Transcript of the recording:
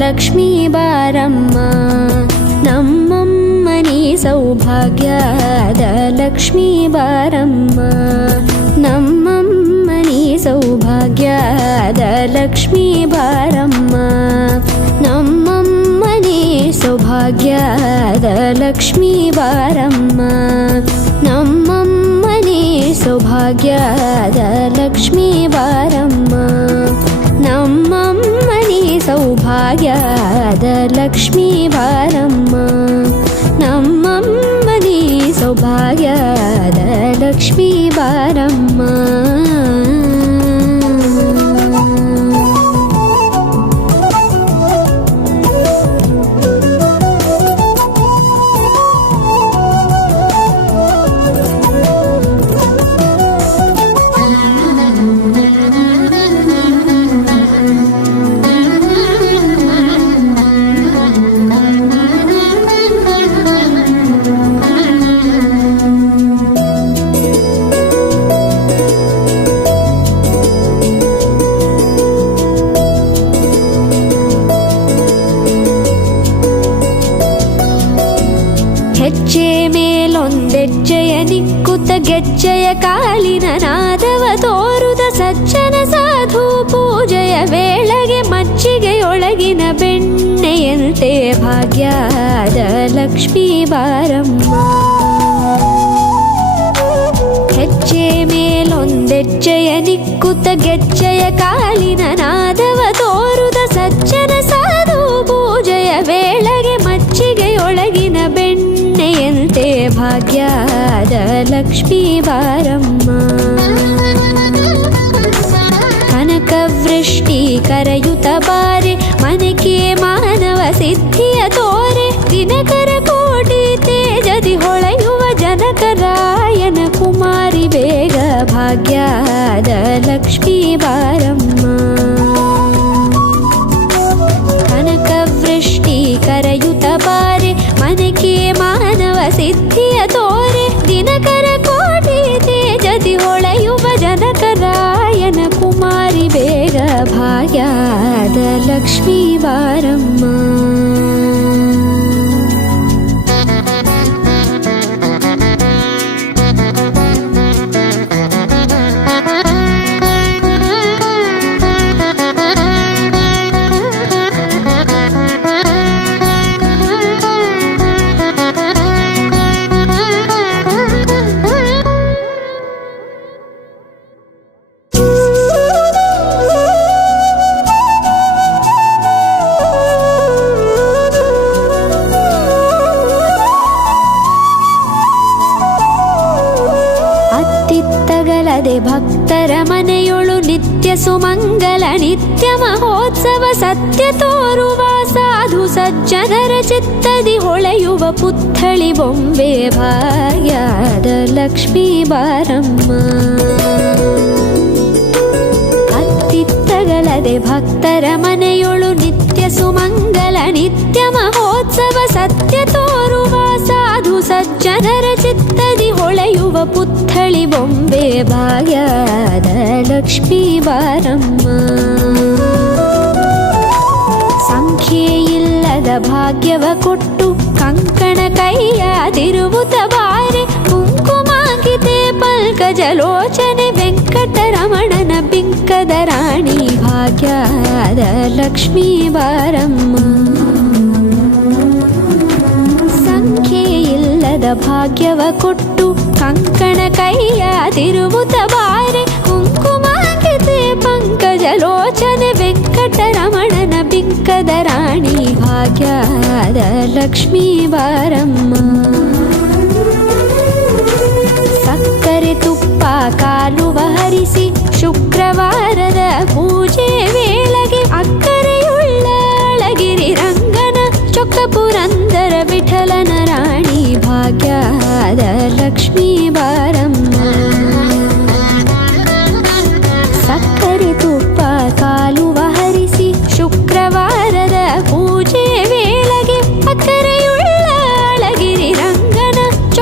ಲಕ್ಷ್ಮೀ ಬಾರಮ್ಮ, ನಮ್ಮಮ್ಮನಿ ಸೌಭಾಗ್ಯದ ಲಕ್ಷ್ಮೀ ಬಾರಮ್ಮ, ನಮ್ಮಮ್ಮನಿ ಸೌಭಾಗ್ಯದ ಲಕ್ಷ್ಮೀ ಬಾರಮ್ಮ, ನಮ್ಮಮ್ಮನಿ ಸೌಭಾಗ್ಯದ ಲಕ್ಷ್ಮೀ ಬಾರಮ್ಮ, ನಮ್ಮಮ್ಮನಿ ಸೌಭಾಗ್ಯದ ಲಕ್ಷ್ಮೀ ಬಾರಮ್ಮ, ನಮ್ಮಮ್ಮನಿ ಸೌಭಾಗ್ಯದ ಲಕ್ಷ್ಮೀ ಬಾರಮ್ಮ, ನಮ್ಮಮ್ಮನಿ ಸೌಭಾಗ್ಯದ ಲಕ್ಷ್ಮೀ ಬಾರಮ್ಮ. ಹೆಜ್ಜೆ ಮೇಲೊಂದೆಜ್ಜೆಯ ನಿಕ್ಕುತ್ತ ಗೆಜ್ಜೆಯ ಕಾಲಿನ ನಾದವ ತೋರುದ ಸಜ್ಜನ ಸಾಧು ಪೂಜೆಯ ವೇಳೆಗೆ ಮಜ್ಜಿಗೆಯೊಳಗಿನ ಬೆಣ್ಣೆಯಂತೆ ಭಾಗ್ಯದ ಲಕ್ಷ್ಮೀ ಬಾರಮ್ಮ, ಹೆಜ್ಜೆ ಮೇಲೊಂದೆಜ್ಜೆಯ ನಿಕ್ಕುತ್ತ ಗೆಜ್ಜೆಯ ಕಾಲಿನ ನಾದವ ತೋರುದ ಸಜ್ಜನ ಸಾಧು ಪೂಜೆಯ ವೇಳೆಗೆ ಮಜ್ಜಿಗೆಯೊಳಗಿನ ಬೆಣ್ಣೆಯಂತೆ ಭಾಗ್ಯದ ಲಕ್ಷ್ಮೀ ಬಾರಮ್ಮ, ಕನಕವೃಷ್ಟಿ ಕರೆಯುತ್ತ ಬಾರೆ ಮನೆಗೆ ಮಾನವ ಸಿದ್ಧಿಯ ತೋರೆ, ದಿನಕರ ಕೋಟಿ ತೇಜದಿ ಹೊಳೆಯುವ ಜನಕರಾಯನ ಕುಮಾರಿ ಬೇಗ ಭಾಗ್ಯದ ಲಕ್ಷ್ಮೀ ಬಾರಮ್ಮ, ಕನಕವೃಷ್ಟಿ ಕರೆಯುತ್ತ ಬಾರೆ ಮನೆಗೆ ಮಾನವ ಸಿದ್ಧಿಯ ತೋರೆ, ದಿನಕರ ಕೋಟಿ ತೇಜದಿ ಹೊಳೆಯುವ ಜನಕರಾಯನ ಕುಮಾರಿ ಬೇಗ ಭಾಗ್ಯದ ಲಕ್ಷ್ಮೀ ಬಾರಮ್ಮ. ಭಕ್ತರ ಮನೆಯೊಳು ನಿತ್ಯ ಸುಮಂಗಲ ನಿತ್ಯ ಮಹೋತ್ಸವ ಸತ್ಯ ತೋರುವ ಸಾಧು ಸಜ್ಜನರ ಚಿತ್ತದಿ ಹೊಳೆಯುವ ಪುತ್ಥಳಿ ಬೊಂಬೆ ಭಾಗ್ಯದ ಲಕ್ಷ್ಮೀ ಬಾರಮ್ಮ, ಅತ್ತಿತ್ತಗಲದೆ ಭಕ್ತರ ಮನೆಯೊಳು ನಿತ್ಯ ಸುಮಂಗಲ ನಿತ್ಯ ಮಹೋತ್ಸವ ಸತ್ಯ ತೋರುವ ಸಾಧು ಸಜ್ಜನರ ಚಿತ್ತದಿ ಹೊಳೆಯುವ ಪುತ್ಥಳಿ ಬೊಂಬೆ ಭಾಗ್ಯದ ಲಕ್ಷ್ಮೀ ಬಾರಮ್ಮ, ಸಂಖ್ಯೆಯಿಲ್ಲದ ಭಾಗ್ಯವ ಕೊಟ್ಟು ಕಂಕಣ ಕೈಯಾದಿರುವುತ ಬಾರೆ, ಕುಂಕುಮಾಂಕಿತೆ ಪಲ್ಕಜಲೋಚನೆ ವೆಂಕಟರಮಣನ ಬಿಂಕದ ರಾಣಿ ಭಾಗ್ಯದ ಲಕ್ಷ್ಮೀ ಬಾರಮ್ಮ, ಸಂಖ್ಯೆಯಿಲ್ಲದ ಭಾಗ್ಯವ ಕೊಟ್ಟು ಕಂಕಣ ಕೈಯಾದಿರುವುತ ಬಾರೆ, ಕುಂಕುಮಾಂಕಿತೆ ಪಂಕಜಲೋಚನೆ ವೆಂಕಟರಮಣನ ಬಿಂಕದ ರಾಣಿ ಭಾಗ್ಯದ ಲಕ್ಷ್ಮೀ ಬಾರಮ್ಮ, ಸಕ್ಕರೆ ತುಪ್ಪ ಕಾಲುವ ಹರಿಸಿ ಶುಕ್ರವಾರದ ಪೂಜೆ ವೇಳೆಗೆ ಅಕ್ಕರೆಯುಳ್ಳ ಅಳಗಿರಿ ರಂಗನ ಚೊಕ್ಕ ಪುರಂದರ